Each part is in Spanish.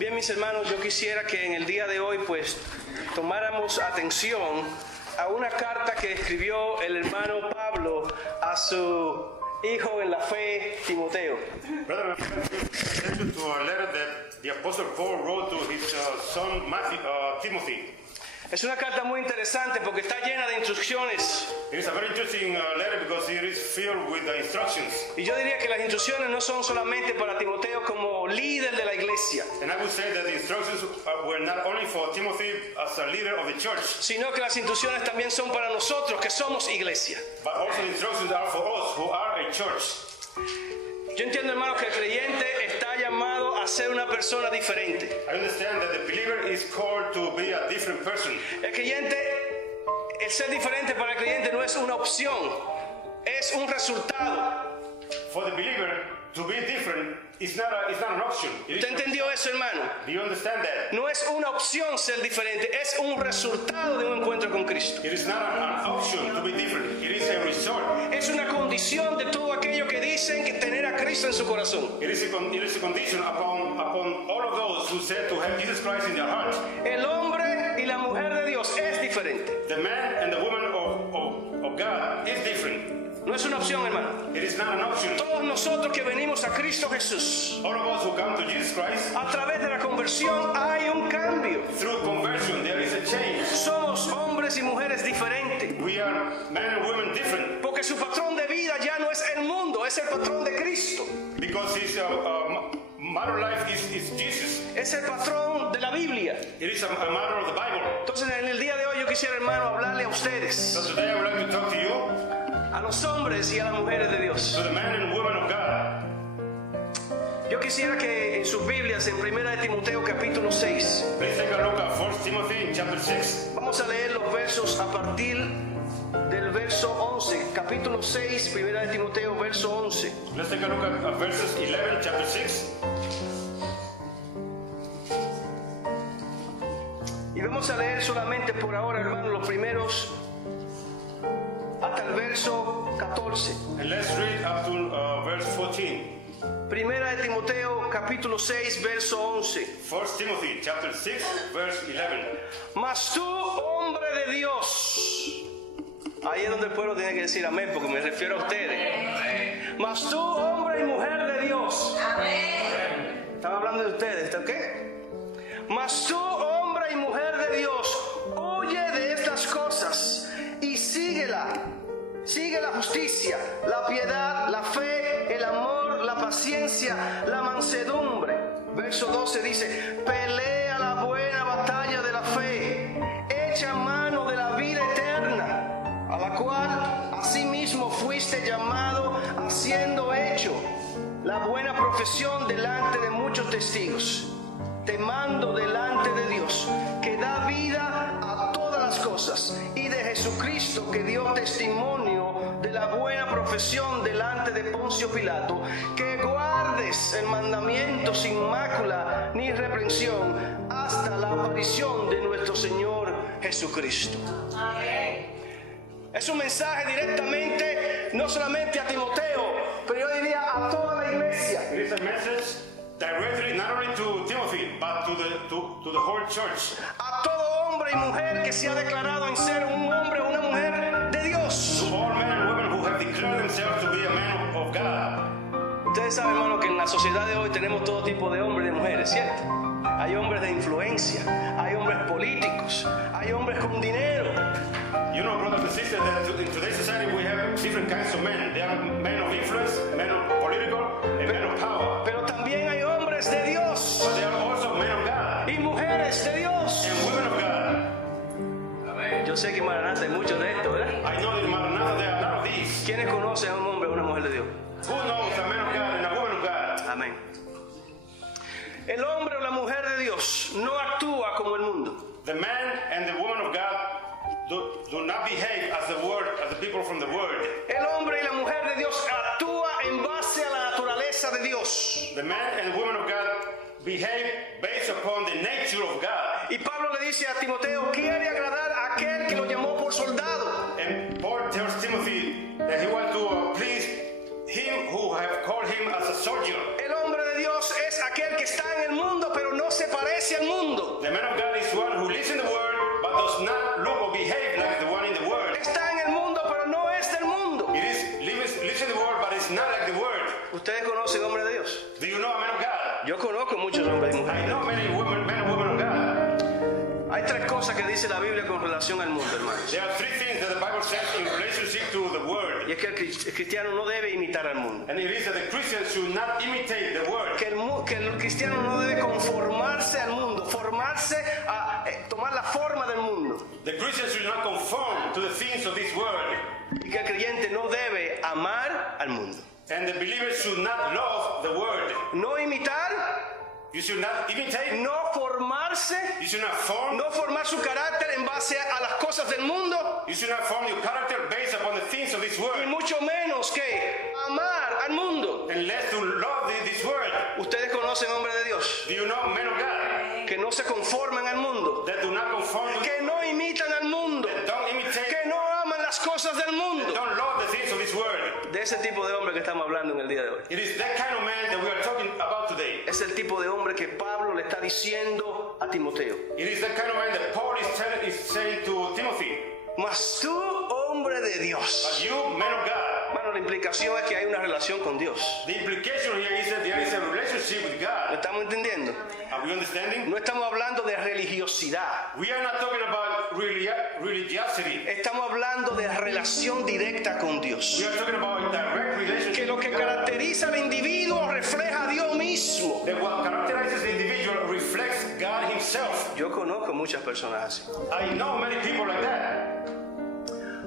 Bien, mis hermanos, yo quisiera que en el día de hoy pues tomáramos atención a una carta que escribió el hermano Pablo a su hijo en la fe, Timoteo. Brother, attention to a letter that the Apostle Paul wrote to his son Timothy. Es una carta muy interesante porque está llena de instrucciones. It is a very interesting letter because it is filled with instructions. Y yo diría que las instrucciones no son solamente para Timoteo como líder de la iglesia, And I would say that the instructions were not only for Timothy as a leader of the church, sino que las instrucciones también son para nosotros que somos iglesia. but also the instructions are for us who are a church. Yo entiendo, hermano, que el creyente está llamado a ser una persona diferente. I understand that the believer is called to be a different person. El creyente, el ser diferente para el creyente no es una opción, es un resultado. For the believer, to be different is not an option. It is ¿Usted entendió eso, hermano? Do you understand that? No es una opción ser diferente, es un resultado de un encuentro con Cristo. It is not an option to be different. It is a result. Es una condición de todo aquello que dicen que tener a Cristo en su corazón. It is a condition upon all of those who said to have Jesus Christ in their heart. El hombre y la mujer de Dios es diferente. The man and the woman of God is different. No es una opción, hermano. It is not an option. Todos nosotros que venimos a Cristo Jesús, All of us who come to Jesus Christ, a través de la conversión hay un cambio. through conversion, there is a change. Somos hombres y mujeres diferentes. We are men and women different Porque su patrón de vida ya no es el mundo, es el patrón de Cristo. because his matter of life is Jesus. Es el patrón de la Biblia. It is a matter of the Bible. Entonces en el día de hoy yo quisiera, hermano, hablarle a So ustedes, today I would like to talk to you, a los hombres y a las mujeres de Dios. to the men and women of God. Yo quisiera que en sus Biblias, en 1 de Timoteo capítulo 6, Please take a look at 1 Timothy chapter 6. vamos a leer los versos a partir del verso 11. Capítulo 6, 1 de Timoteo, verso 11. Let's take a look at verses 11, chapter 6. Y vamos a leer solamente por ahora, hermano, los primeros hasta el verso 14. And let's read up to verse 14. Primera de Timoteo capítulo 6 verso 11. 1 Timothy chapter 6, verse 11. Mas tú, hombre de Dios, ahí es donde el pueblo tiene que decir amén, porque me refiero a ustedes. Mas tú, hombre y mujer de Dios, están hablando de ustedes, ¿está qué? Mas tú, hombre y mujer de Dios, huye de estas cosas y sigue la justicia, la piedad, la fe, el amor, la paciencia, la mansedumbre. Verso 12 dice: pelea la buena batalla de la fe, echa mano de la vida eterna, a la cual asimismo fuiste llamado, haciendo hecho la buena profesión delante de muchos testigos. Te mando delante de Dios, que da vida a todas las cosas, y de Jesucristo, que dio testimonio de la buena profesión delante de Poncio Pilato, que guardes el mandamiento sin mácula ni reprensión hasta la aparición de nuestro Señor Jesucristo. Es un mensaje directamente, no solamente a Timoteo, pero yo diría a toda la iglesia. It is a message directly not only to Timothy, but to the whole church. A todo hombre y mujer que se ha declarado en ser un hombre o una mujer de Dios. To all men and women who have declared themselves to be a man of God. Ustedes saben, hermano, que en la sociedad de hoy tenemos todo tipo de hombres y de mujeres, ¿cierto? Hay hombres de influencia, hay hombres políticos, hay hombres con dinero. You know, brothers and sisters, that in today's society we have different kinds of men. There are men of influence, men of political, and men of power. Pero también hay hombres de Dios But there are also men of God y mujeres de Dios. and women of God. Yo sé que en Maranatha hay muchos de estos, ¿verdad? I know that in Maranatha there are a lot of these. ¿Quiénes conocen a un hombre o una mujer de Dios? Who knows a man of God and a woman of God? Amén. El hombre o la mujer de Dios no actúa como el mundo. The man and the woman of God do not behave as the people from the world. El hombre y la mujer de Dios actúa en base a la naturaleza de Dios. The man and woman of God behave based upon the nature of God. Y Pablo le dice a Timoteo, quiere agradar a aquel que lo llamó por soldado. And Paul tells Timothy that he wants to please him who have called him as a soldier. El hombre de Dios es aquel que está en el mundo, pero no se parece al mundo. The man of God is one who lives in the world, but does not look or behave like the one in the world. Está en el mundo, pero no es del mundo. It is lives in the world, but it's not like the world. ¿Ustedes conocen hombres de Dios? Do you know a man of God? Yo conozco muchos hombres y I mujeres. know many women, men and women of God. Hay tres cosas que dice la Biblia con relación al mundo, hermanos. There are three things that the Bible says in relationship to the world. Y es que el cristiano no debe imitar al mundo. And it is that the Christians should not imitate the world. Que el cristiano no debe conformarse al mundo, formarse a tomar la forma del mundo. The Christians should not conform to the things of this world. Y que el creyente no debe amar al mundo. And the believers should not love the world. No imitar, You should not imitate. no formarse, You should not form. no formar su carácter en base a las cosas del mundo, You should not form your character based upon the things of this y world. mucho menos que amar al mundo. And less to love this world. Ustedes conocen hombres de Dios Do you know men of God que no se conforman al mundo, that do not conform to, que no imitan al mundo, that don't imitate, que no aman las cosas del mundo. don't love the things of this world? De ese tipo de hombre que estamos hablando en el día de hoy. It is that kind of man that we are talking about today. Es el tipo de hombre que Pablo le está diciendo a Timoteo. It is that kind of man that Paul is saying to Timothy. Mas tú, hombre de But Dios. you, man of God, Bueno, la implicación es que hay una relación con Dios. the implication here is that there is a relationship with ¿Lo God. estamos entendiendo? Are we understanding? No estamos hablando de religiosidad. We are not talking about religiosity. Estamos hablando de relación directa con Dios. We are talking about direct Que relationship lo with que God. caracteriza al individuo refleja a Dios mismo. That what characterizes the individual reflects God himself. Yo conozco muchas personas así. I know many people like that.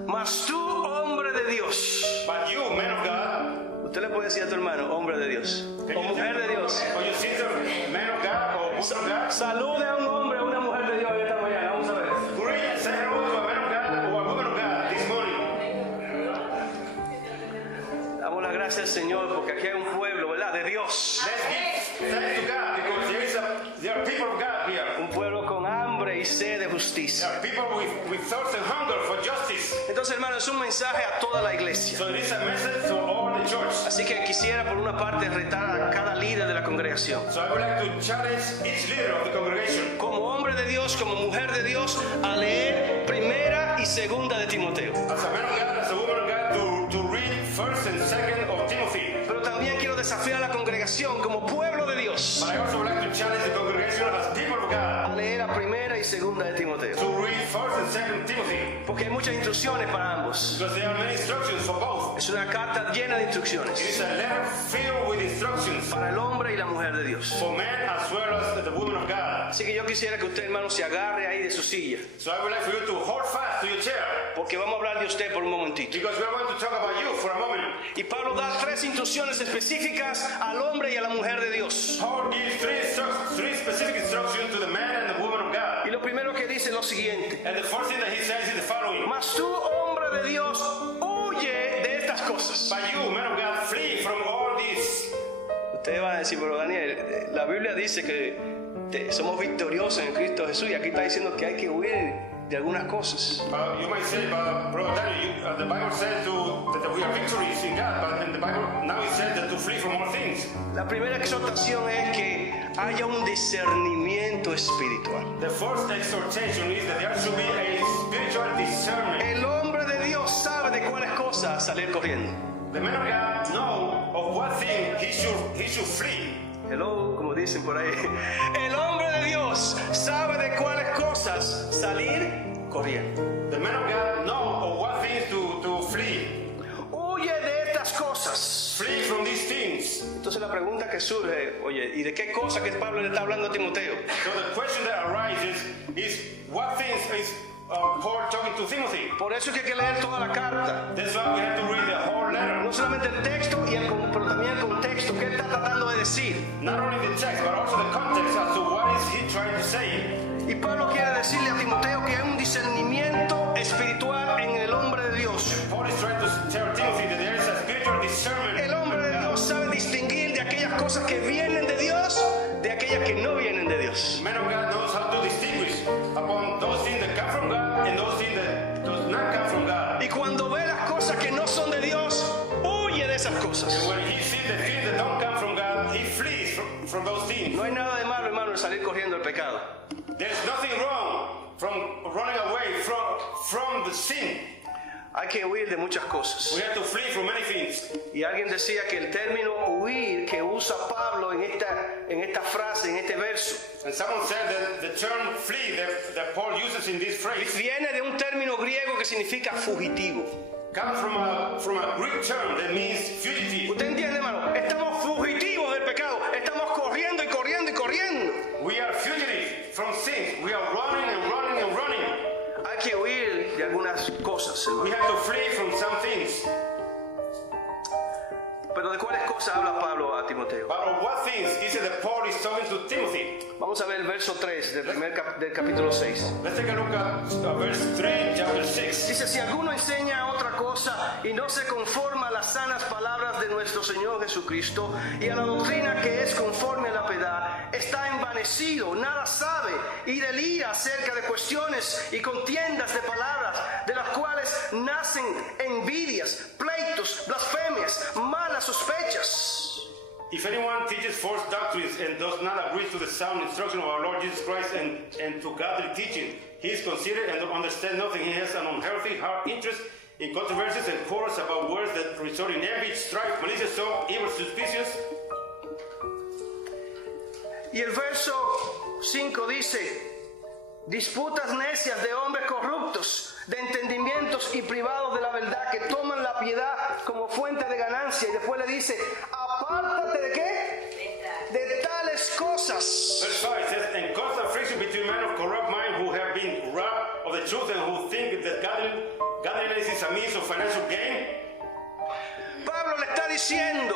Mas tú, hombre de Dios. But you, man of God, Usted le puede decir a tu hermano, hombre de Dios. can O you mujer de Dios. or your sister, man of God or woman of God, Salude a un hombre o una mujer de Dios esta mañana. Vamos a ver. greet, say hello to a man of God or a woman of God this morning. Damos las gracias al Señor porque aquí hay un pueblo, ¿verdad? De Dios. Let's give thanks to God because there are people of God here. Un pueblo con hambre y sed de There justicia. are people with thirst and hunger for justice. Entonces, hermano, es un mensaje a toda la iglesia. So it is a message to all the church. Así que quisiera por una parte retar a cada líder de la congregación. So I would like to challenge each leader of the congregation, Como hombre de Dios, como mujer de Dios, a leer primera y segunda de Timoteo. as a man of God, as a woman of God, to read 1st and 2nd of Timothy. Pero también quiero desafiar a la congregación como pueblo de Dios But I also would like to challenge the congregation as people of God a leer a primera y segunda de Timoteo. to read 1st and 2nd Timothy, Porque hay muchas instrucciones para ambos. because there are many instructions for both. Es una carta llena de It instrucciones is a letter filled with instructions para el hombre y la mujer de Dios. for men as well as the woman of God. Así que yo quisiera que usted, hermano, se agarre ahí de su silla. So I would like for you to hold fast to your chair, Porque vamos a hablar de usted por un momentito. because we are going to talk about you for a moment. Y Pablo da tres instrucciones específicas al hombre y a la mujer de Dios. Paul gives three specific instructions to the man and the woman of God. Y lo primero que dice es lo siguiente. And the first thing that he says is the following. Mas tú, hombre de Dios, huye de estas cosas. But you, man of God, flee from all this. Ustedes van a decir, pero Daniel, la Biblia dice que somos victoriosos en Cristo Jesús. Y aquí está diciendo que hay que huir de algunas cosas. You might say, Brother Daniel, the Bible says that we are victorious in God, but in the Bible now it says that to flee from all things. La primera exhortación es que haya un discernimiento espiritual. The first exhortation is that there should be a spiritual discernment. El hombre de Dios sabe de cuáles cosas salir corriendo. The man of God know of what thing he should flee. Hello, como dicen por ahí. El hombre de Dios sabe de cuáles cosas salir corriendo. The man of God know of what things to flee. Huye de estas cosas. Flee from these things. Entonces la pregunta que surge, oye, ¿y de qué cosa que Pablo le está hablando a Timoteo? So the question that arises is what things is Paul talking to Timothy? Por eso es que hay que leer toda la carta. That's why we have to read the whole letter. No solamente el texto, pero también el contexto que él está tratando de decir. Not only the text, but also the context as to what is he trying to say. Y Pablo quiere decirle a Timoteo que hay un discernimiento espiritual en el hombre de Dios. Paul is trying to tell Timothy that there is a spiritual discernment. El hombre de Dios sabe distinguir de aquellas cosas que vienen de Dios de aquellas que no vienen de Dios. Man of God knows how to distinguish upon those things that come from God and those things that does not come from God. Y cuando ve las cosas que no son de Dios, huye de esas cosas. When he sees the things that don't come from God, he flees from those things. No hay nada de malo, hermano, en salir corriendo del pecado. There's nothing wrong from running away from the sin. Hay que huir de muchas cosas. We have to flee from many things. Y alguien decía que el término huir que usa Pablo en esta frase, en este verso, And someone said that the term flee that Paul uses in this phrase viene de un término griego que significa fugitivo. comes from a Greek term that means fugitive. ¿Usted entiende, hermano? Estamos fugitivos del pecado. Estamos corriendo y corriendo y corriendo. We are fugitive from sin. We are running and running and running. Hay que huir de algunas cosas, We hermano. have to flee from some things. Pero ¿de cuáles cosas habla Pablo a Timoteo? But of what things is it that Paul is talking to Timothy? Vamos a ver el verso 3 del capítulo 6. Let's take a look at verse 3, chapter 6. Dice, si alguno enseña otra cosa y no se conforma a las sanas palabras de nuestro Señor Jesucristo y a la doctrina que es conforme a la piedad, está envanecido, nada sabe y delira acerca de cuestiones y contiendas de palabras, de las cuales nacen envidias, pleitos, blasfemias, malas sospechas. If anyone teaches false doctrines and does not agree to the sound instruction of our Lord Jesus Christ and to godly teaching, he is considered and understands nothing. He has an unhealthy heart interest in controversies and quarrels about words that result in envy, strife, malicious, so evil, suspicious. Y el verso 5 dice, disputas necias de hombres corruptos, de entendimientos y privados de la verdad, que toman la piedad como fuente de ganancia. Y después le dice, apártate de qué? De tales cosas. Verse 5 says, and constant friction between men of corrupt mind who have been robbed of the truth and who think that godliness is a means of financial gain. Pablo le está diciendo,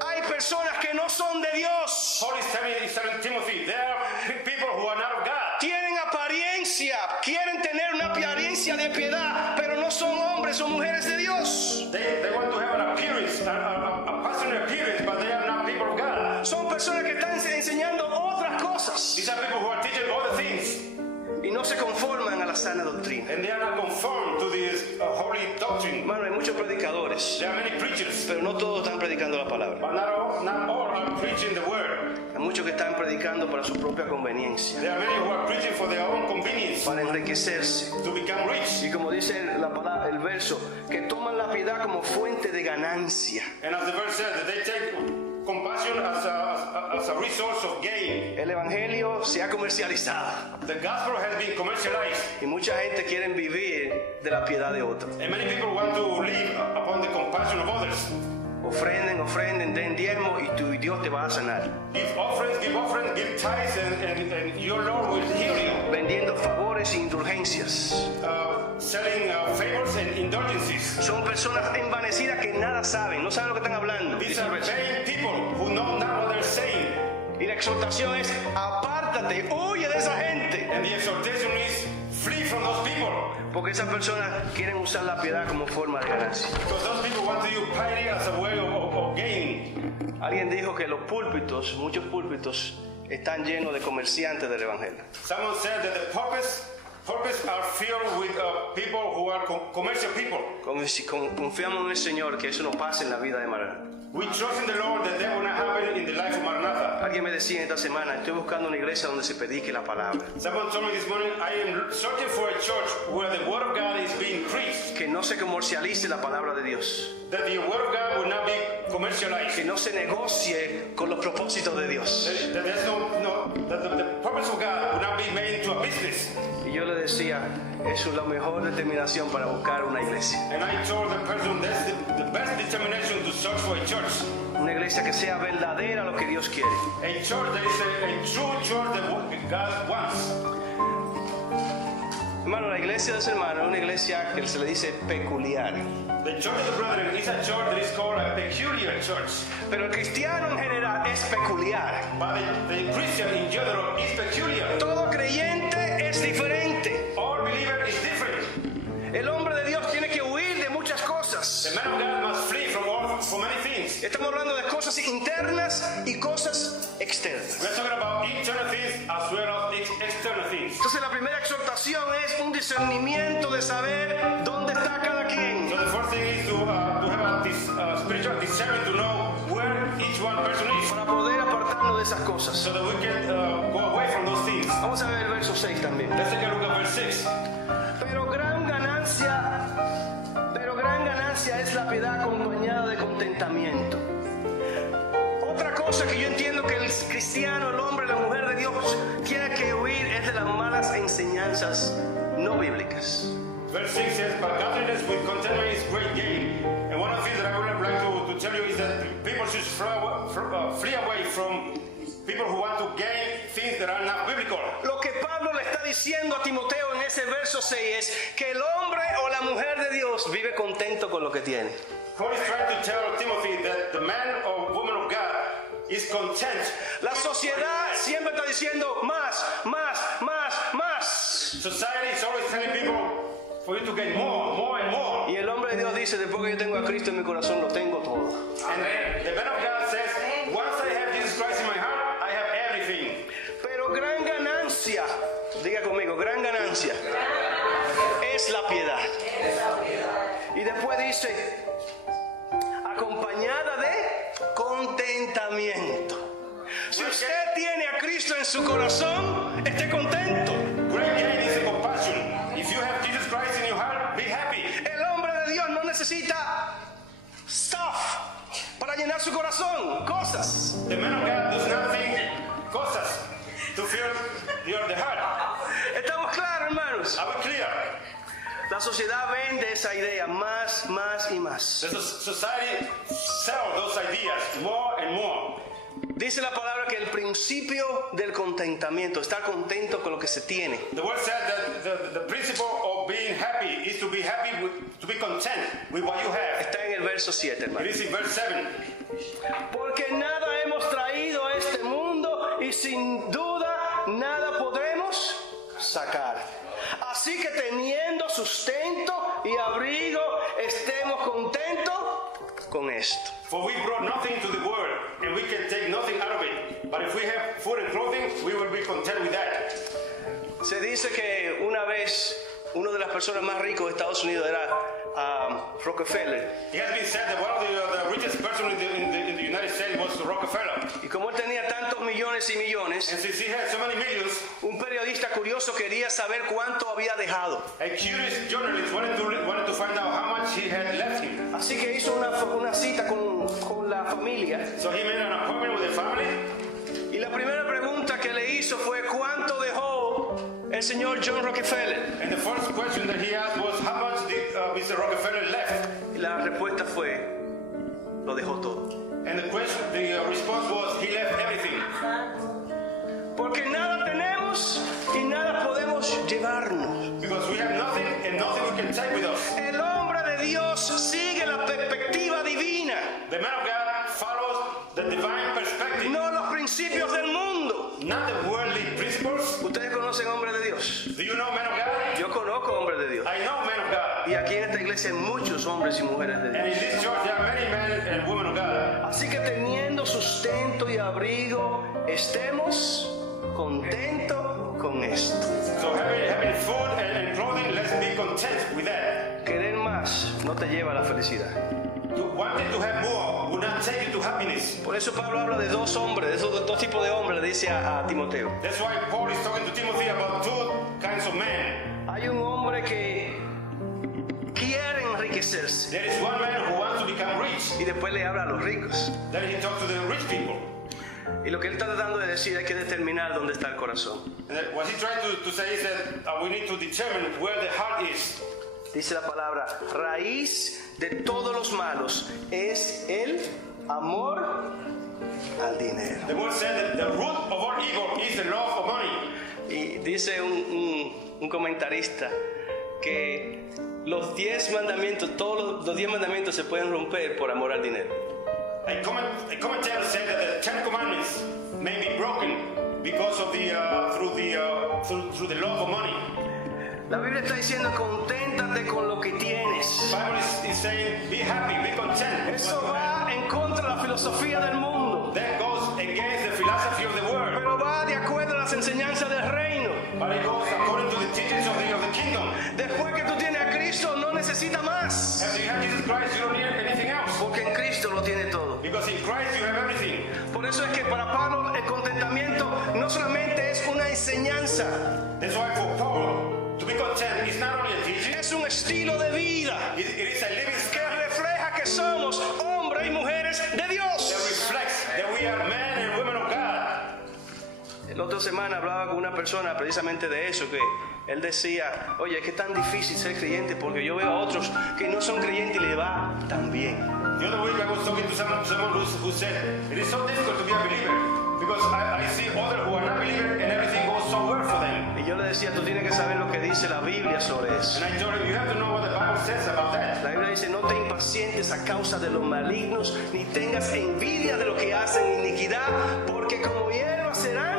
hay personas que no son de Dios. Paul is telling Timothy, there are people who are not of God. Tienen apariencia, quieren tener una apariencia de piedad, pero no son hombres o mujeres de Dios. They want to have an appearance, a passionate appearance, but they are not people of God. Son personas que están enseñando otras cosas These are people who are teaching other things, y no se conforman a la sana doctrina. and they are not conformed to this holy doctrine. Hermano, hay muchos predicadores, There are many preachers, pero no todos están predicando la palabra. but not all are preaching the word. Hay muchos que están predicando para su propia conveniencia, There are many who are preaching for their own convenience, para enriquecerse. to become rich. Y como dice la palabra, el verso, que toman la piedad como fuente de ganancia. And as the verse says, that they take compassion as a resource of gain. El evangelio se ha comercializado The gospel has been commercialized, y mucha gente quiere vivir de la piedad de otros. and many people want to live upon the compassion of others. Ofrenden, den diezmo y Dios te va a sanar. Give offerings, give tithes, and your Lord will heal you. Vendiendo favores e indulgencias. Selling favors and indulgences. Son personas envanecidas que nada saben, no saben lo que están hablando. These Dice el are verso. vain people who know not what they're saying. Y la exhortación es, apártate, huye de esa gente. And the exhortation is, flee from those people. Porque esas personas quieren usar la piedad como forma de ganancia. Because those people want to use piety as a way of gain. Alguien dijo que los púlpitos, muchos púlpitos, están llenos de comerciantes del evangelio. Someone said that the pulpits are filled with people who are commercial people. Confiamos en el Señor que eso no pase en la vida de Maranatha. We trust in the Lord that that will not happen in the life of Maranatha. Alguien me decía esta semana, estoy buscando una iglesia donde se predique la palabra. Someone told me this morning, I am searching for a church where the word of God is being preached. Que no se comercialice la palabra de Dios. That the word of God will not be commercialized. Que no se negocie con los propósitos de Dios. That there's that the purpose of God will not be made into a business. Y yo le decía, eso es la mejor determinación para buscar una iglesia. And I told the person that's the best determination to search for a church. Una iglesia que sea verdadera lo que Dios quiere. A church that is a true church that God wants. Hermano, la iglesia de los hermanos es una iglesia que se le dice peculiar. The church of the brethren is a church that is called a peculiar church. Pero el cristiano en general es peculiar. But the Christian in general is peculiar. Todo creyente es diferente. All believer is different. El hombre de Dios tiene que huir de muchas cosas. The man of God must flee from many things. Estamos hablando de cosas internas y cosas externas. We're talking about internal things as well as external things. Entonces la primera exhortación es un discernimiento de saber dónde está cada quien. So the first thing is to have this spiritual discernment to know where each one person is, para poder apartarnos de esas cosas. so that we can go away from those things. Vamos a ver el verso 6 también. Let's take a look at verse 6. Pero gran ganancia es la piedad acompañada de contentamiento. Otra cosa que yo entiendo que el cristiano, el hombre, la mujer de Dios tiene que huir es de las malas enseñanzas no bíblicas. Verse 6 says, but godliness with contentment is great gain. And one of the things that I would like to tell you is that people should flee away from people who want to gain things that are not biblical. Lo que Pablo le está diciendo a Timoteo en ese verso 6 es que el hombre o la mujer de Dios vive contento con lo que tiene. Paul is trying to tell Timothy that the man or woman of God is content. La sociedad siempre está diciendo más. Society is always telling people for you to get more and more. Y el hombre de Dios dice, después que yo tengo a Cristo en mi corazón, lo tengo todo. And the man of God says, once I have Jesus Christ in my heart, I have everything. Pero gran ganancia, diga conmigo, gran ganancia es la piedad. Y después dice, acompañada de contentamiento. Si usted tiene a Cristo en su corazón, esté contento. Great gain is compassion. If you have Jesus Christ in your heart, be happy. El hombre de Dios no necesita stuff para llenar su corazón, cosas. The man of God does not think cosas to fill the heart. ¿Estamos claros, hermanos? Are we clear? La sociedad vende esa idea más y más. The society sells those ideas more and more. Dice la palabra que el principio del contentamiento, estar contento con lo que se tiene. The word says that the principle of being happy is to be happy, to be content with what you have. Está en el verso 7, hermano. It is in verse 7. Porque nada hemos traído a este mundo y sin duda nada podremos sacar. Así que teniendo sustento y abrigo, estemos contentos con esto. For we brought nothing to the world, and we can take nothing out of it. But if we have food and clothing, we will be content with that. Se dice que una vez una de las personas más ricas de Estados Unidos era Rockefeller. It has been said that one of the richest person in the United States was Rockefeller. Y como él tenía tantos millones y millones, And since he had so many millions, un periodista curioso quería saber cuánto había dejado. a curious journalist wanted to find out how much he had left him. Así que hizo una cita con la familia. So he made an appointment with the family. Y la primera pregunta que le hizo fue ¿cuánto dejó el señor John Rockefeller? And the first question that he asked was, how much did Mr. Rockefeller left? Y la respuesta fue, lo dejó todo. And the response was, he left everything. Porque nada tenemos y nada podemos llevarnos. Because we have nothing and nothing we can take with us. El hombre de Dios sigue la perspectiva divina, The man of God follows the divine perspective, no los principios del mundo. not the worldly principles. ¿Ustedes conocen hombres de Dios? Do you know man of God? Yo conozco hombres de Dios. I know man of God. Y aquí en esta iglesia hay muchos hombres y mujeres de And Dios. in this church there are many men and women of God. Así que teniendo sustento y abrigo, estemos contentos con esto. So having food and clothing, let's be content with that. Querer más no te lleva a la felicidad. Wanting to have more will not take you to happiness. Por eso Pablo habla de dos hombres, de esos dos tipos de hombres, le dice a Timoteo. That's why Paul is talking to Timothy about two kinds of men. Hay un hombre que quiere enriquecerse There is one man who wants to become rich. y después le habla a los ricos. Then he talks to the rich people. Y lo que él está tratando de decir hay que determinar dónde está el corazón. And what he's trying to say is that we need to determine where the heart is. Dice la palabra, raíz de todos los malos es el amor al dinero. The word said that the root of all evil is the love of money. Y dice un comentarista que los 10 mandamientos, todos los 10 mandamientos se pueden romper por amor al dinero. A commentator said that the 10 commandments may be broken because of through the love of money. La Biblia está diciendo conténtate con lo que tienes. The Bible is saying be happy, be content. with Eso what you have. va en contra de la filosofía del mundo, That goes against the philosophy of the world, pero va de acuerdo a las enseñanzas del reino. but it goes according to the teachings of the kingdom. Después que tú tienes a Cristo, no necesita más. After you have Jesus Christ, you don't need anything else. Porque en Cristo lo tiene todo. Because in Christ you have everything. Por eso es que para Pablo el contentamiento no solamente es una enseñanza, That's why for Paul, to be content is not only a teaching, es un estilo de vida it is a living que style refleja que somos hombres y mujeres de that Dios. reflects that we are men and women of God. La otra semana hablaba con una persona precisamente de eso, que él decía, oye, es que es tan difícil ser creyente porque yo veo a otros que no son creyentes y le va tan bien. The other week I was talking to someone who said, it is so difficult to be a believer because I see others who are not believers and everything goes so well for them. Y yo le decía, tú tienes que saber lo que dice la Biblia sobre eso. And I told him, you have to know what the Bible says about that. La Biblia dice, no te impacientes a causa de los malignos, ni tengas envidia de los que hacen iniquidad, porque como hierba serán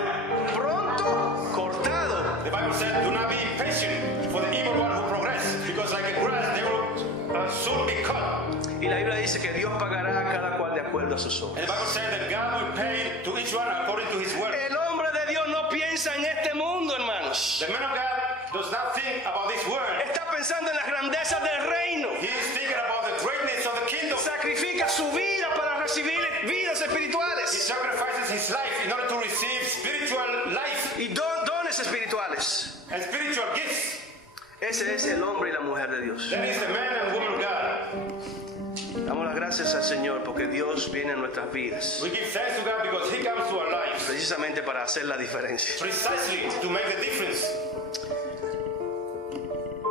pronto cortados. The Bible said, do not be patient for the evil one who progress, because like a grass, they will soon be cut. Y la Biblia dice que Dios pagará a cada cual de acuerdo a sus And obras. the Bible said that God will pay to each one according to his word. El hombre de Dios no piensa en este mundo, hermanos. The man of God does not think about this world. Está pensando en las grandezas del reino. He is thinking about the greatness of the kingdom. Sacrifica su vida para recibir vidas He espirituales sacrifices his life in order to receive spiritual life y dones espirituales. and spiritual gifts. Ese es el hombre y la mujer de Dios. That is the man and woman of God. Damos las gracias al Señor porque Dios viene a nuestras vidas We give thanks to God because he comes to our lives precisamente para hacer la diferencia. precisely to make the difference.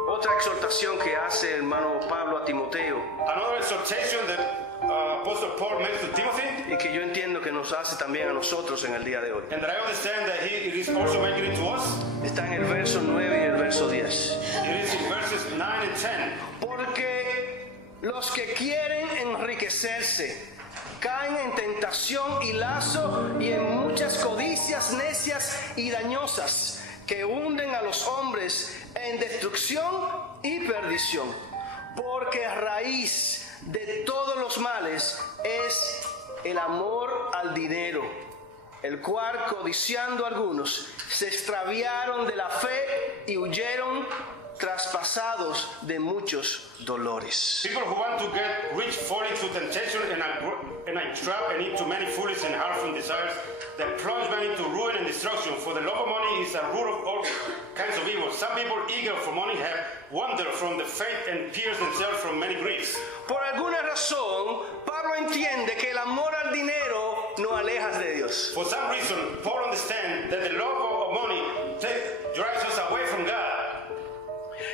Otra exhortación que hace el hermano Pablo a Timoteo Another exhortation that Apostle Paul makes to Timothy, y que yo entiendo que nos hace también a nosotros en el día de hoy, and that I understand that it is also making it to us, está en el verso 9 y el verso 10. it is in verses 9 and 10. Porque los que quieren enriquecerse caen en tentación y lazo y en muchas codicias necias y dañosas que hunden a los hombres en destrucción y perdición. Porque raíz de todos los males es el amor al dinero, el cual codiciando algunos se extraviaron de la fe y huyeron traspasados de muchos dolores. People who want to get rich fall into temptation and a trap and into many foolish and harmful desires that plunge men into ruin and destruction. For the love of money is a root of all kinds of evil. Some people eager for money have wandered from the faith and pierced themselves from many griefs. Por alguna razón, Pablo entiende que el amor al dinero nos aleja de Dios. For some reason, Paul understands that the love of money drives us away from God.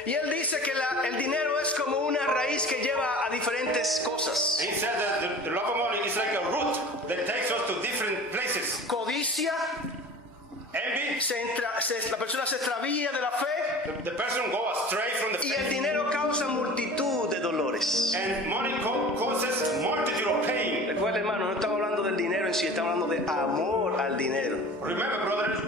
Y él dice que el dinero es como una raíz que lleva a diferentes cosas. He said that the love of money is like a root that takes us to different places. Codicia, Envy, la persona se extravía de la fe the person goes astray from the y el faith. dinero causa multitud de dolores. And money causes multitude of pain. Recuerda, hermano, no estamos hablando del dinero en sí, estamos hablando de amor al dinero. Remember,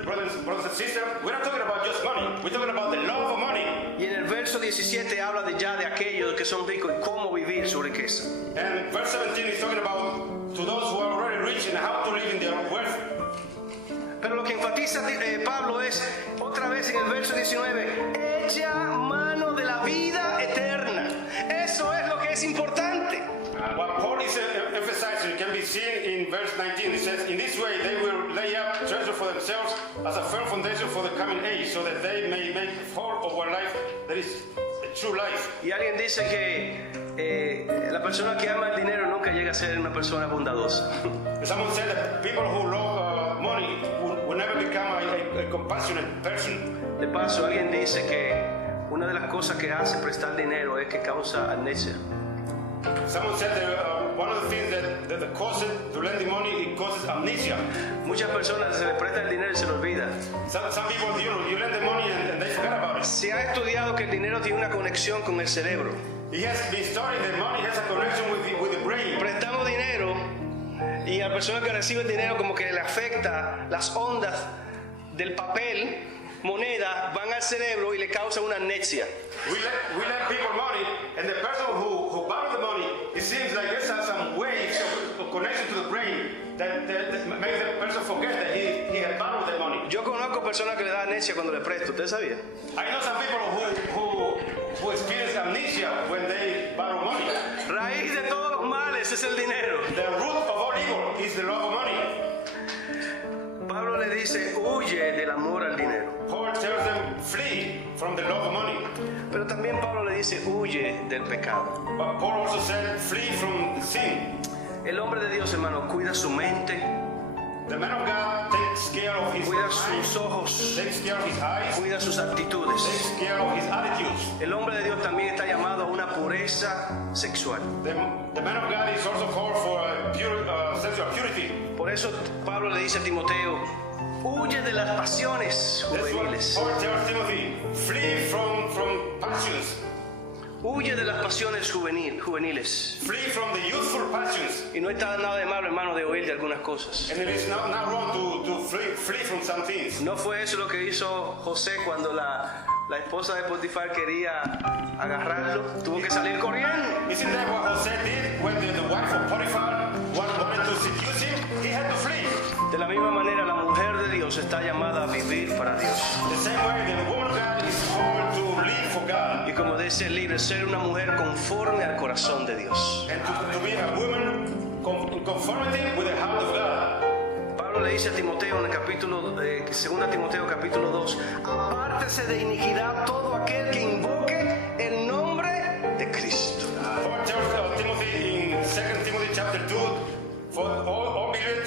brothers and sisters, we're not talking about just money. We're talking about the love of money. Y en el verso 17 habla de aquellos que son ricos y cómo vivir su riqueza. And verse 17 is talking about to those who are already rich and how to live in their wealth. Pero lo que enfatiza Pablo es, otra vez en el verso 19, echa mano de la vida eterna. Eso es lo que es importante. What Paul is emphasizing can be seen in verse 19. It says, in this way they will lay up treasure for themselves as a firm foundation for the coming age, so that they may make whole of our life that is a true life. Y alguien dice que la persona que ama el dinero nunca llega a ser una persona bondadosa. Someone said that people who love money will never become a compassionate person. De paso, alguien dice que una de las cosas que hace prestar dinero es que causa amnesia. Someone said that one of the things that causes to lend the money, it causes amnesia. Muchas personas se les presta el dinero y se lo olvida. Some people, you lend the money and they forget about it. Se ha estudiado que el dinero tiene una conexión con el cerebro. It has been studied that money has a connection with the brain. Prestamos dinero y a la persona que recibe el dinero como que le afecta las ondas del papel, moneda, van al cerebro y le causan una amnesia. We lend people money, and the person who borrowed the money, it seems like there's some waves of connection to the brain that makes the person forget that he had borrowed the money. Yo conozco personas que le dan amnesia cuando le presto, ¿usted sabía? I know some people who experience amnesia when they borrow money. Raíz de todos los males es el dinero. The root of all evil is the love of money. Pablo le dice, huye del amor al dinero. Paul tells them, flee from the love of money. Pero también Pablo le dice, huye del pecado. But Paul also said, flee from sin. El hombre de Dios, hermano, cuida su mente, The man of God takes care of his cuida mind, sus ojos, takes care of his eyes, cuida sus actitudes. takes care of his attitudes. El hombre de Dios también está llamado a una pureza sexual. The man of God is also called for sexual purity. Por eso Pablo le dice a Timoteo, huye de las pasiones That's what juveniles. Paul tells Timothy, flee from passions. Huye de las pasiones juveniles. Flee from the youthful passions. Y no está nada de malo, hermano, de huir de algunas cosas. And it is not wrong to flee from some things. No fue eso lo que hizo José cuando la esposa de Potifar quería agarrarlo. Tuvo que salir corriendo. Isn't that what Jose did when the wife of Potiphar wanted to seduce him? He had to flee. De la misma manera, la mujer de Dios está llamada a vivir para Dios. The same way the woman of God is called to live for God. Y como dice el libro, ser una mujer conforme al corazón de Dios. And to be a woman in conformity with the heart of God. Pablo le dice a Timoteo en el capítulo 2 Timoteo capítulo 2, apártese de iniquidad todo aquel que invoque el nombre de Cristo. Paul tells Timothy in 2 Timothy chapter 2 for all believers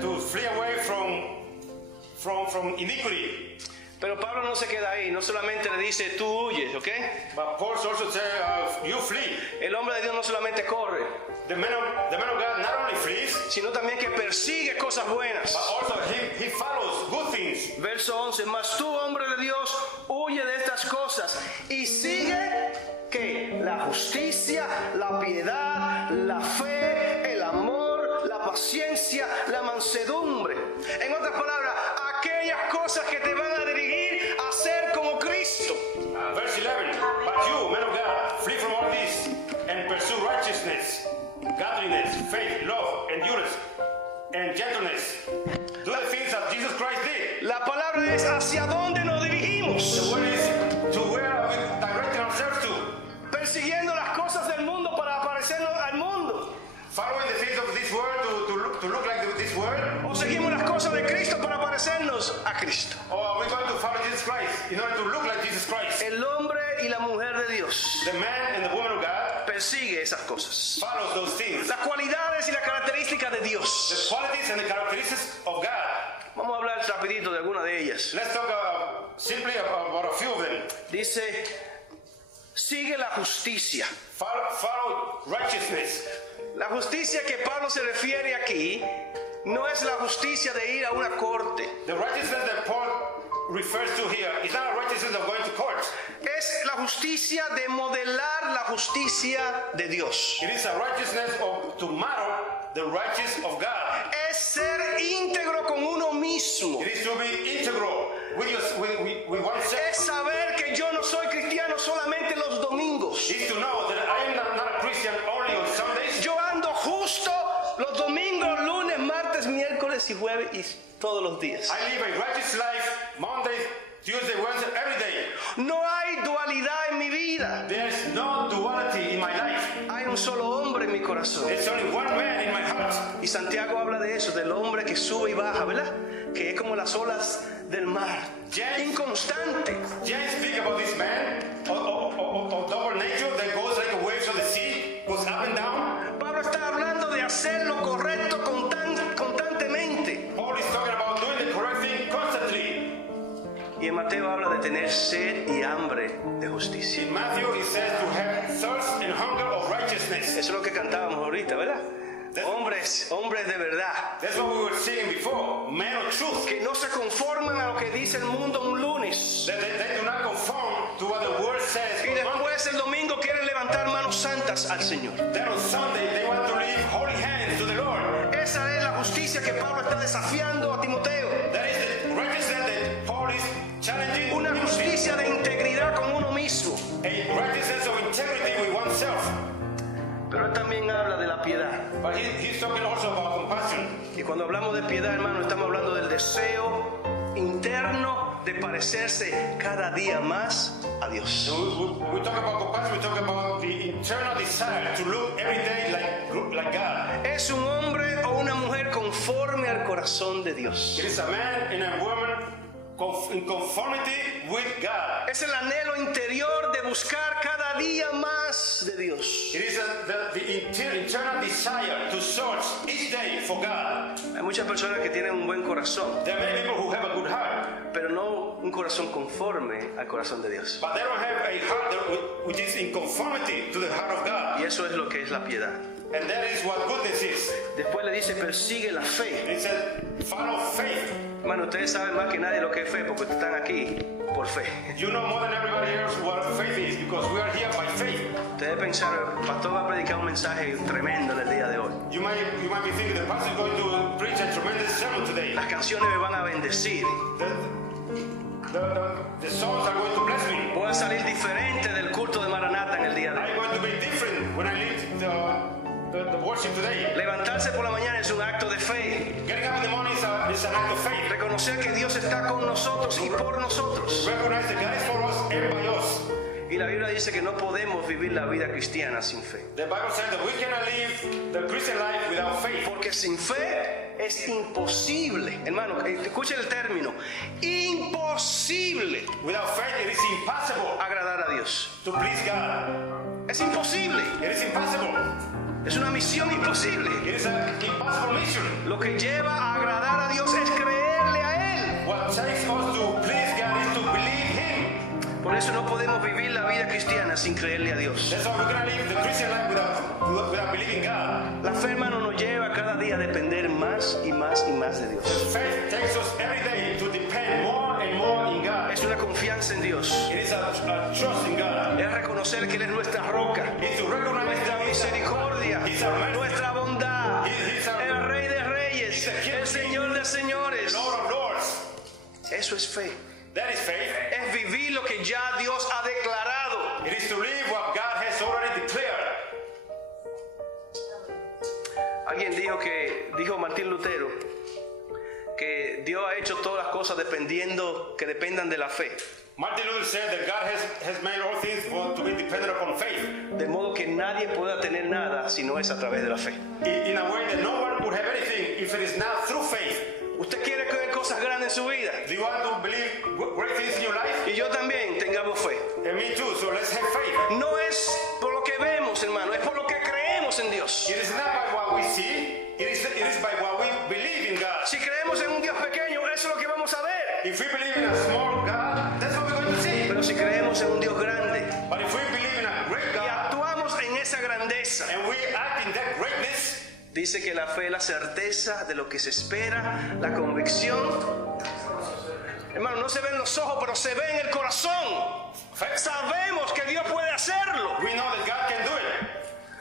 to flee away from iniquity. Pero Pablo no se queda ahí, no solamente le dice tú huyes, ¿ok? But Paul also says you flee. El hombre de Dios no solamente corre, The man of God not only flees, sino también que persigue cosas buenas. but also he follows good things. Verso 11, mas tú, hombre de Dios, huye de estas cosas y sigue, ¿qué? La justicia, la piedad, la fe, el amor, la paciencia, la mansedumbre. En otras palabras, aquellas cosas que te van a dirigir a ser como Cristo. Verse 11, but you, man of God, flee from all this and pursue righteousness, godliness, faith, love, endurance, and gentleness. Do the things that Jesus Christ did. La palabra es hacia dónde nos dirigimos. The word is to where are we directing ourselves to? Persiguiendo las cosas del mundo para parecernos al mundo. Following the things of this world to look like this world? O seguimos las cosas de Cristo para parecernos a Cristo. Or are we going to follow Jesus Christ in order to look like Jesus Christ? El hombre y la mujer de Dios The man and the woman of God persigue esas cosas. follows those things. Las cualidades y las características de The Dios. qualities and the characteristics of God. Vamos a hablar rapidito de alguna de ellas. Let's talk simply about a few of them. Dice, sigue la justicia. Follow righteousness. La justicia que Pablo se refiere aquí no es la justicia de ir a una corte. The righteousness that Paul refers to here is not a righteousness of going to court. Es la justicia de modelar la justicia de Dios. It is a righteousness to model the righteous of God. Es ser íntegro con uno mismo. It is to be integral with oneself. Es saber que yo no soy cristiano solamente los domingos. It is to know that I am not a Christian only on Sundays. Yo ando justo los domingos, lunes, martes, miércoles y jueves y todos los días. I live a righteous life Monday, Tuesday, Wednesday, every day. No hay dualidad en mi vida. There is no duality in my life. Hay un solo hombre en mi corazón. There's only one man in my heart. Y Santiago habla de eso, del hombre que sube y baja, ¿verdad? Que es como las olas del mar. Inconstante. James speaks about this man of double nature that goes like the waves of the sea, goes up and down. Pablo está hablando de hacer lo correcto constantemente. Paul is talking about doing the correct thing constantly. Y en Mateo habla de tener sed y hambre de justicia. In Matthew it says to have thirst and hunger of righteousness. Eso es lo que cantábamos ahorita, ¿verdad? Hombres de verdad. That's what we were saying before, men of truth. Que no se conforman a lo que dice el mundo un lunes. That they do not conform to what the word says. Y después el domingo quieren levantar manos santas al Señor. Then on Sunday they want to lift holy hands to the Lord. Esa es la justicia que Pablo está desafiando a Timoteo. That is the righteousness that Paul is challenging. Una justicia de integridad con uno mismo. A righteousness of integrity with oneself. Pero él también habla de la piedad. But he's talking also about compassion. Y cuando hablamos de piedad, hermano, estamos hablando del deseo interno de parecerse cada día más a Dios. We talk about compassion, we talk about the internal desire to look every day like God. Es un hombre o una mujer conforme al corazón de Dios. It is a man and a woman in conformity with God. Es el anhelo interior de buscar cada día más de Dios. It is the internal desire to search each day for God. Hay muchas personas que tienen un buen corazón, There are many people who have a good heart, pero no un corazón conforme al corazón de Dios. but they don't have a heart which is in conformity to the heart of God. Y eso es lo que es la piedad. And that is what goodness is. Después le dice, persigue la fe. It said, follow faith. Hermano, ustedes saben más que nadie lo que es fe porque están aquí por fe. You know more than everybody else what faith is because we are here by faith. Ustedes pensaron, el pastor va a predicar un mensaje tremendo en el día de hoy. You might be thinking the pastor is going to preach a tremendous sermon today. Las canciones me van a bendecir. The songs are going to bless me. Voy a salir diferente del culto de Maranata en el día de hoy. I'm going to be different when I lead the worship today. Levantarse por la mañana es un acto de fe. Getting up in the morning is an act of faith. Reconocer que Dios está con nosotros y por nosotros. Recognize that God is for us and by us. Y la Biblia dice que no podemos vivir la vida cristiana sin fe. The Bible says that we cannot live the Christian life without faith. Porque sin fe es imposible. Hermano, escuchen el término. Imposible Without faith, it is impossible agradar a Dios. to please God. Es imposible. It is impossible. Es una misión imposible. It is an impossible mission. Lo que lleva a agradar a Dios es creerle a Él. What takes us to please God is to believe Him. Por eso no podemos vivir la vida cristiana sin creerle a Dios. That's why we cannot live the Christian life without believing God. La fe, hermano, nos lleva cada día a depender más y más y más de Dios. Faith takes us every day to depend more and more in God. Es una confianza en Dios. It is a trust in God. Es reconocer que Él es nuestra roca, It's to recognize nuestra that misericordia, He's our mercy, nuestra bondad, He's our el Rey de Reyes, el Señor de Señores. Lord of Lords. Eso es fe. That is faith. Es vivir lo que ya Dios ha declarado. It is to live what God has already declared. Alguien dijo Martín Lutero, que Dios ha hecho todas las cosas que dependan de la fe. Martin Luther said that God has made all things to be dependent upon faith. De modo que nadie pueda tener nada si no es a través de la fe. In a way that no one would have anything if it is not through faith. Usted quiere ver cosas grandes en su vida. Do you want to believe great things in your life? Y yo también, tengamos fe. And me too, so let's have faith. No es por lo que vemos, hermano, es por lo que creemos en Dios. It is not by what we see, it is by what we believe in God. Si creemos en un Dios pequeño, eso es lo que vamos a ver. If we believe in a small God, that's what we're going to see. Pero si creemos en un Dios grande But if we believe in a great y God, actuamos en esa grandeza, and we act in that greatness, dice que la fe es la certeza de lo que se espera, la convicción. Hermano, no se ve en los ojos, pero se ve en el corazón. Sabemos que Dios puede hacerlo. we know that God can do it.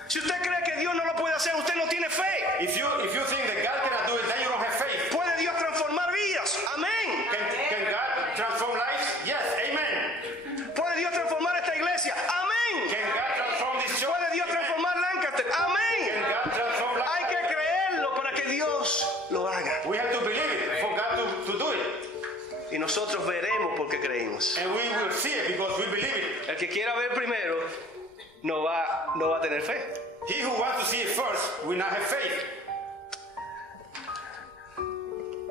Si usted cree que Dios no lo puede hacer, usted no tiene fe. If you think that God cannot do it, then you don't have faith. ¿Puede Dios transformar vidas? Amén. Can God transform lives? Yes, amen. ¿Puede Dios transformar esta iglesia? Amén. Can God transform this church? ¿Puede Dios transformar Lancaster? Amén. Can God transform lives? Hay que creerlo para que Dios lo haga. We have to believe it for God to do it. Y nosotros veremos porque creímos. And we will see it because we believe it. El que quiera ver primero no va a tener fe. He who wants to see it first will not have faith.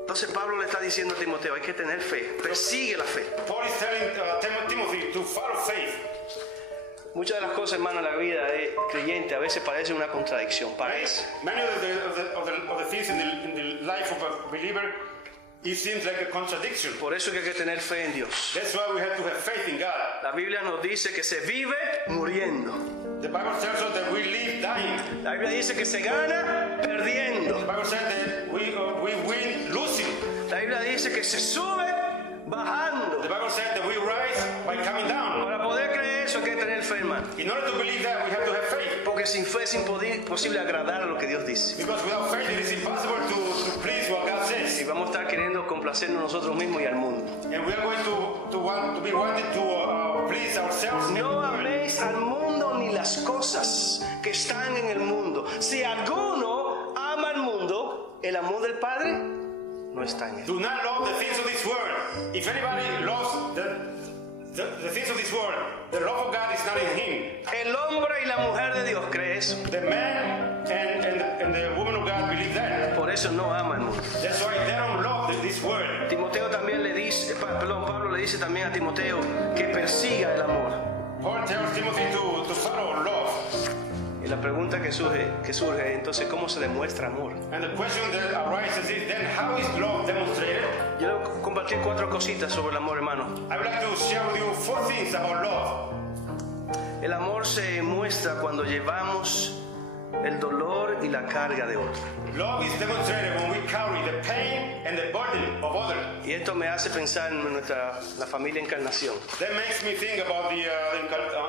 Entonces Pablo le está diciendo a Timoteo, hay que tener fe, persigue la fe. Paul is telling Timothy to follow faith. Muchas de las cosas, hermano, en la vida de creyente a veces parece una contradicción, parece. Many of the things in the life of a believer, it seems like a contradiction. Por eso es que hay que tener fe en Dios. That's why we have to have faith in God. La Biblia nos dice que se vive muriendo. The Bible tells us that we live dying. La Biblia dice que se gana perdiendo. The Bible says that we win losing. La Biblia dice que se sube bajando. The Bible says that we rise by coming down. Para poder creer eso hay que tener fe, hermano. In order to believe that, we have to have faith. Porque sin fe es imposible agradar a lo que Dios dice. Because without faith, it is impossible to please what God says. Y vamos a estar queriendo complacernos nosotros mismos y al mundo. And we are going to be wanting to please ourselves. No améis al mundo ni las cosas que están en el mundo. Si alguno ama al mundo, el amor del Padre no está en él. Do not love the things of this world. If anybody loves the things of this world, the love of God is not in him. El hombre y la mujer de Dios cree eso. The man and the woman of God believe that. Por eso no ama el mundo. That's why they don't love this world. Timoteo también le dice, Pablo le dice también a Timoteo que persiga el amor. Paul tells Timothy to follow love. Y la pregunta que surge entonces, ¿cómo se demuestra amor? And the question that arises is then how is love demonstrated? Yo le voy a compartir 4 cositas sobre el amor, hermano. I would like to share with you 4 things about love. El amor se muestra cuando llevamos el dolor y la carga de otro. Love is demonstrated when we carry the pain and the burden of others. Y esto me hace pensar en la familia Encarnación, That makes me think about the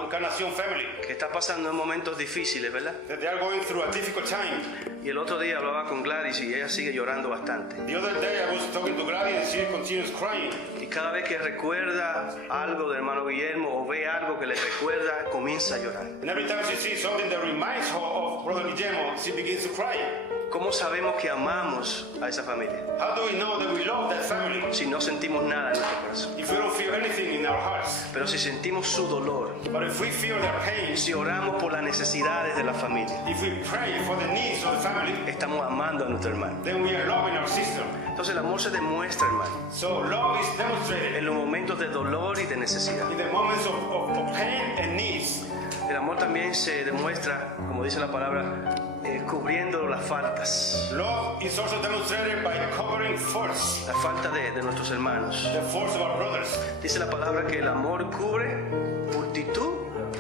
Encarnación family. que está pasando en momentos difíciles, ¿verdad? That they are going through a difficult time. Y el otro día hablaba con Gladys y ella sigue llorando bastante. The other day I was talking to Gladys and she continues crying. Y cada vez que recuerda algo del hermano Guillermo o ve algo que le recuerda, comienza a llorar. And every time she sees something that reminds her of Brother Guillermo, she begins to cry. ¿Cómo sabemos que amamos a esa familia How do we know that we love that family? si no sentimos nada en nuestro corazón? If we don't feel anything in our hearts. Pero si sentimos su dolor, But if we feel their pain, si oramos por las necesidades de la familia, if we pray for the needs of the family, estamos amando a nuestro hermano. then we are loving our sister. Entonces el amor se demuestra, hermano, So love is demonstrated en los momentos de dolor y de necesidad. in the moments of pain and needs. El amor también se demuestra, como dice la palabra, cubriendo las faltas. Love is also demonstrated by covering faults, La falta de nuestros hermanos. the faults of our brothers. Dice la palabra que el amor cubre multitud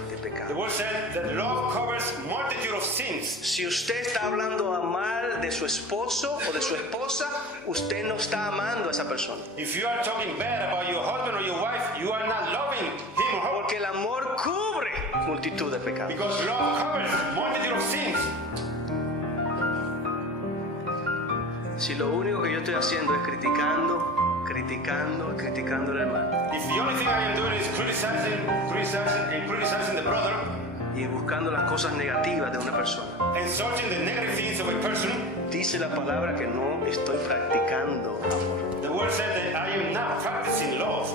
de The pecados. word said that love covers multitude of sins. Si usted está hablando mal de su esposo o de su esposa, usted no está amando a esa persona. If you are talking bad about your husband or your wife, you are not loving him or her. Porque el amor cubre multitud de pecados. Because love covers multitude of sins. Si lo único que yo estoy haciendo es criticando al hermano If the only thing I am doing is criticizing the brother y buscando las cosas negativas de una persona, and searching the negative things of a person, dice la palabra que no estoy practicando amor. the word said that I am not practicing love.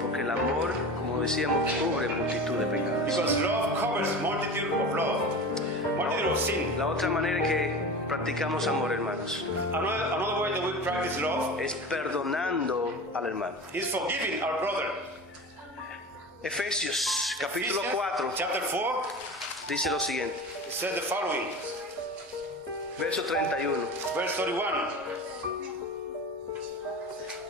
Porque el amor, como decíamos, cubre multitud de pecados. Because love covers multitude of sin. La otra manera en que practicamos amor, hermanos, Another way that we practice love es perdonando al hermano. is forgiving our brother. Efesios capítulo Ephesians 4 chapter 4 dice lo siguiente, said the following, verso 31. verse 31.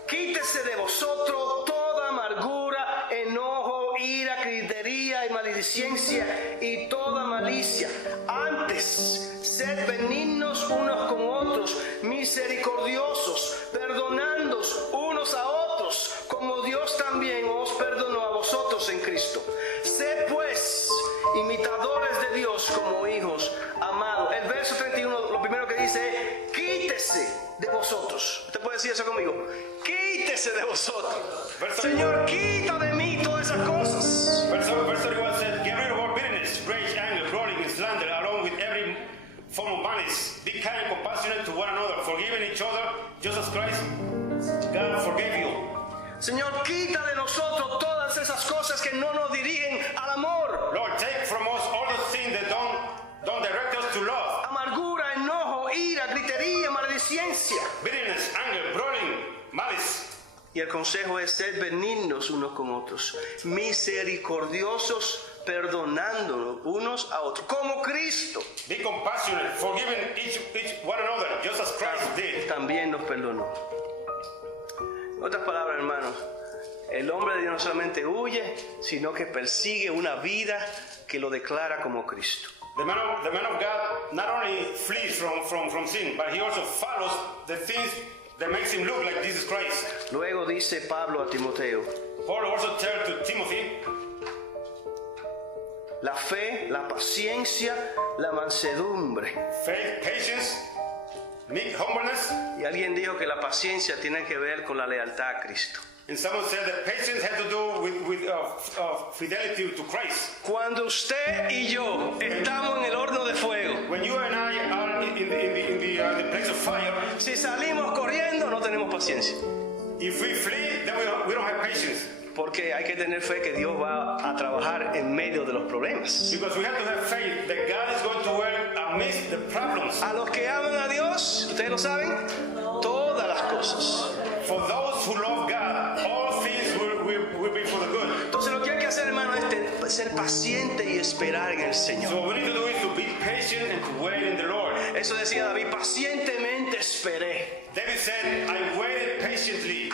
Quítese de vosotros toda amargura, enojo, ira, gritería y maledicencia y toda malicia. Antes, sed benignos unos con otros, misericordiosos, perdonándoos unos a otros, como Dios también os perdonó a vosotros en Cristo. Sed pues imitadores de Dios como hijos amados. El verso 31 lo primero que dice es, quítese de vosotros. ¿Usted puede decir eso conmigo? Quítese de vosotros. Señor, quita de mí todas esas cosas. Verse 31 said, get rid of all bitterness, rage, anger, brawling, and slander, along with every form of malice. Be kind and compassionate to one another, forgiving each other, just as Christ, God forgave you. Señor, quita de nosotros todas esas cosas que no nos dirigen al amor. Lord, take from us all the things that don't direct us to love. Amargura, enojo, ira, gritería, maledicencia. Bitterness, anger, brawling, malice. Y el consejo es ser benignos unos con otros, misericordiosos, perdonándonos unos a otros, como Cristo Be compassionate, forgiving each one another, just as Christ did. también nos perdonó. En otras palabras, hermanos, el hombre de Dios no solamente huye, sino que persigue una vida que lo declara como Cristo. The man of God not only flees from sin, but he also follows the things that makes him look like Jesus Christ. Luego dice Pablo a Timoteo, Paul also tells to Timothy, la fe, la paciencia, la mansedumbre. faith, patience, meek humbleness. Y alguien dijo que la paciencia tiene que ver con la lealtad a Cristo. And someone said that patience had to do with fidelity to Christ. Cuando usted y yo estamos en el horno de fuego, When you and I are in the place of fire, si salimos corriendo no tenemos paciencia. if we flee, then we don't have patience. Porque hay que tener fe que Dios va a trabajar en medio de los problemas. Because we have to have faith that God is going to work amidst the problems. A los que aman a Dios, ustedes lo saben, todas las cosas. For those who love God, all things will be for the good. Entonces lo que hay que hacer, hermano, es ser paciente y esperar en el Señor. So what we need to do is to be patient and to wait in the Lord. Eso decía David, pacientemente esperé. David said, I waited patiently.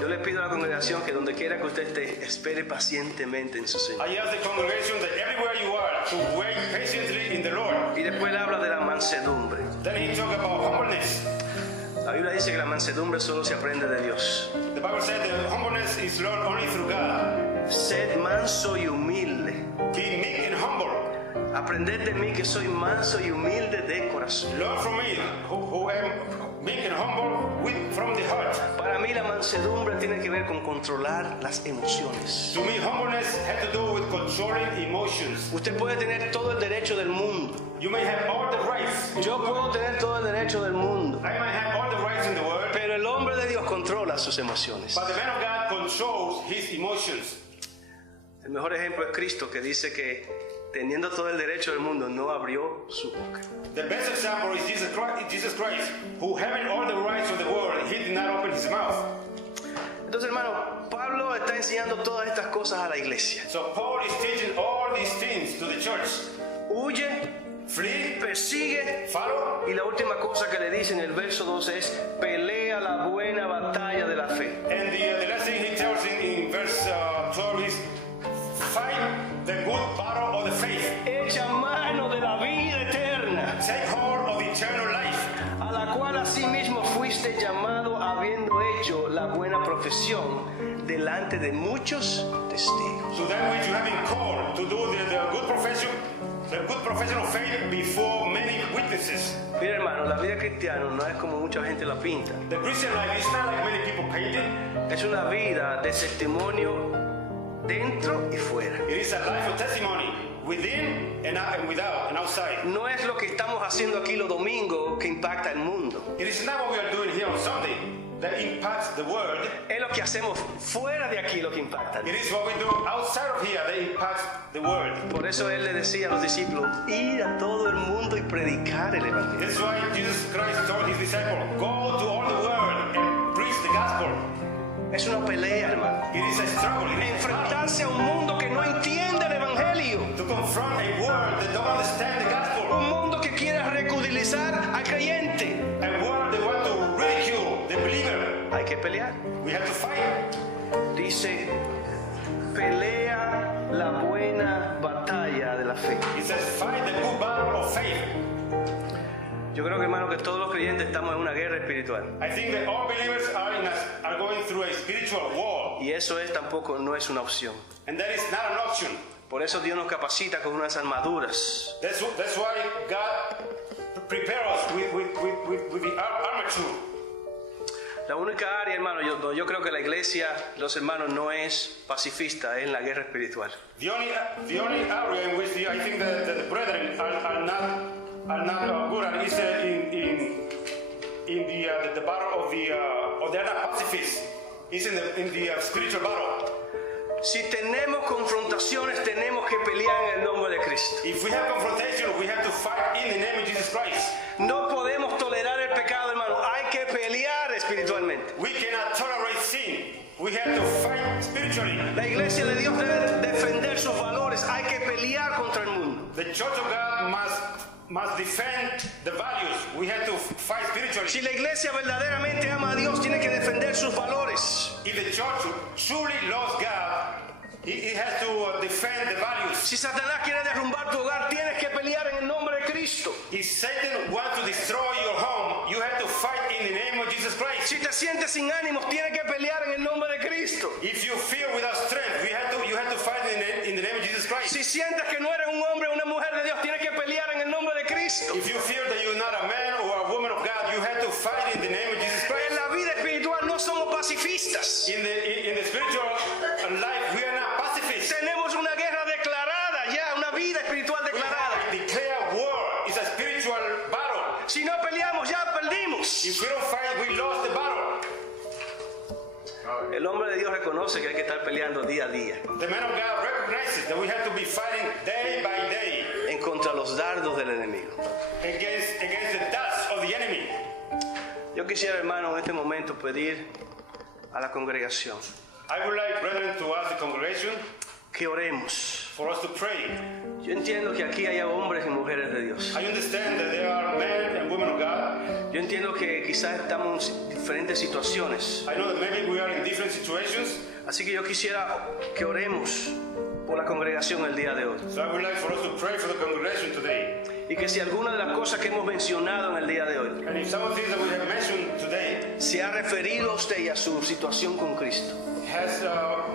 Yo le pido a la congregación que donde quiera que usted esté, espere pacientemente en su Señor. I ask the congregation that everywhere you are to wait patiently in the Lord. Y después le habla de la mansedumbre. Then he talks about humbleness. La Biblia dice que la mansedumbre solo se aprende de Dios. The Bible said that humbleness is learned only through God. Sed manso y humilde. Be meek and humble. Aprended de mí que soy manso y humilde de corazón. Learn from me, who am meek and humble from the heart. Para mí la mansedumbre tiene que ver con controlar las emociones. To me, humbleness has to do with controlling emotions. Usted puede tener todo el derecho del mundo. You may have all the rights. Yo puedo tener todo el derecho del mundo. I might have all the rights in the world. Pero el hombre de Dios controla sus emociones. But the man of God controls his emotions. El mejor ejemplo es Cristo, que dice que teniendo todo el derecho del mundo no abrió su boca. The best example is Jesus Christ, who having all the rights of the world, he did not open his mouth. Entonces, hermano, Pablo está enseñando todas estas cosas a la iglesia. So Paul is teaching all these things to the church. Huye, Flee, persigue, follow, y la última cosa que le dice en el verso 12 es pelea la buena batalla de la fe. and the last thing he tells in verse 12 is fight the good battle of the faith. Echa mano de la vida eterna, Take hold of eternal life, a la cual asimismo fuiste llamado habiendo hecho la buena profesión delante de muchos testigos. to that which you have been called to do the good profession of faith before many witnesses. Mira, hermano, la vida cristiana no es como mucha gente la pinta. The Christian life is not like many people paint it. Es una vida de testimonio dentro y fuera. It is a life of testimony within and without and outside. No es lo que estamos haciendo aquí los domingos que impacta el mundo. It is not what we are doing here on Sunday that impacts the world. Es lo que hacemos fuera de aquí lo que impacta. It is what we do outside of here that impacts the world. Por eso él le decía a los discípulos, ir a todo el mundo y predicar el evangelio. That's why Jesus Christ told his disciples, go to all the world and preach the gospel. Es una pelea, hermano. It is a struggle. It is a battle. Enfrentarse a un mundo que no entiende el evangelio. To confront a world that don't understand the gospel. Un mundo que quiere ridiculizar al creyente. A world that want to ridicule the believer. Hay que pelear. We have to fight. Dice, pelea la buena batalla de la fe. It says, fight the good battle of faith. Yo creo que, hermano, que todos los creyentes estamos en una guerra espiritual. I think that all believers are going through a spiritual war. Y eso tampoco no es una opción. And that is not an option. Por eso Dios nos capacita con unas armaduras. That's why God prepares us with the armature. La única área, hermano, yo creo que la iglesia, los hermanos, no es pacifista, es en la guerra espiritual. The only area in which I think that the brethren are not good at is in the battle of they're not pacifists. It's in the spiritual battle. Si tenemos confrontaciones, tenemos que pelear en el nombre de Cristo. If we have confrontation, we have to fight in the name of Jesus Christ. No podemos tolerar el pecado, hermano. Hay que pelear espiritualmente. We cannot tolerate sin. We have to fight spiritually. La iglesia de Dios debe defender sus valores. Hay que pelear contra el mundo. The church of God must defend the values. We have to fight spiritually. Si la iglesia verdaderamente ama a Dios, tiene que defender sus valores. If the church truly loves God, it has to defend the values. Si Satanás quiere derrumbar tu hogar, tienes que pelear en el nombre de Cristo. If Satan wants to destroy your home, you have to fight in the name of Jesus Christ. Si te sientes sin ánimos, tienes que pelear en el nombre de Cristo. If you feel without strength, you have to fight in the name of Jesus Christ. Si sientes que no eres un hombre o una mujer de Dios, tienes que pelear en el nombre de Cristo. If you feel that you're not a man or a woman of God, you have to fight in the name of Jesus En Christ. la vida espiritual no somos pacifistas. El hombre de Dios reconoce que hay que estar peleando día a día The man of God recognizes that we have to be fighting day by day en contra de los dardos del enemigo. against the dust of the enemy. Yo quisiera, hermano, en este momento pedir a la congregación I would like, brethren, to ask the congregation que oremos. for us to pray. Yo entiendo que aquí hay hombres y mujeres de Dios. I understand that there are men and women of God. Yo entiendo que quizás estamos en diferentes situaciones. I know that maybe we are in different situations, Así que yo quisiera que oremos por la congregación el día de hoy. so I would like for us to pray for the congregation today. Y que si alguna de las cosas que hemos mencionado en el día de hoy And if some of things that we have mentioned today se ha referido a usted y a su situación con Cristo, has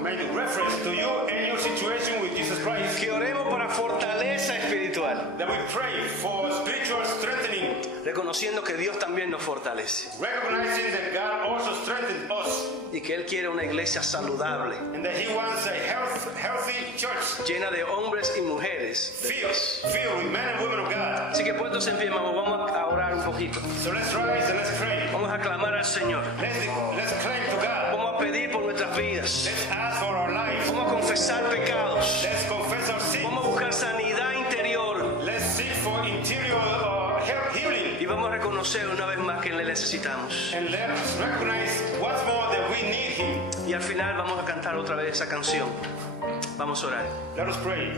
made reference to you and your situation with Jesus Christ, que oremos para fortaleza espiritual, that we pray for spiritual strengthening, reconociendo que Dios también nos fortalece recognizing that God also strengthens us y que Él quiere una iglesia saludable, and that He wants a healthy church llena de hombres y mujeres de Dios. filled with men and women of God. Así que puestos en pie, hermanos, vamos a orar un poquito. So let's rise and let's pray. Vamos a clamar al Señor. Let's claim to God. Vamos a pedir por nuestras vidas. Let's ask for our lives. Vamos a confesar pecados. Let's confess our sins. Vamos a buscar sanidad interior. Let's seek for interior healing. Y vamos a reconocer una vez más que le necesitamos. And let's recognize once more that we need Him. Y al final vamos a cantar otra vez esa canción. Vamos a orar. Let us pray.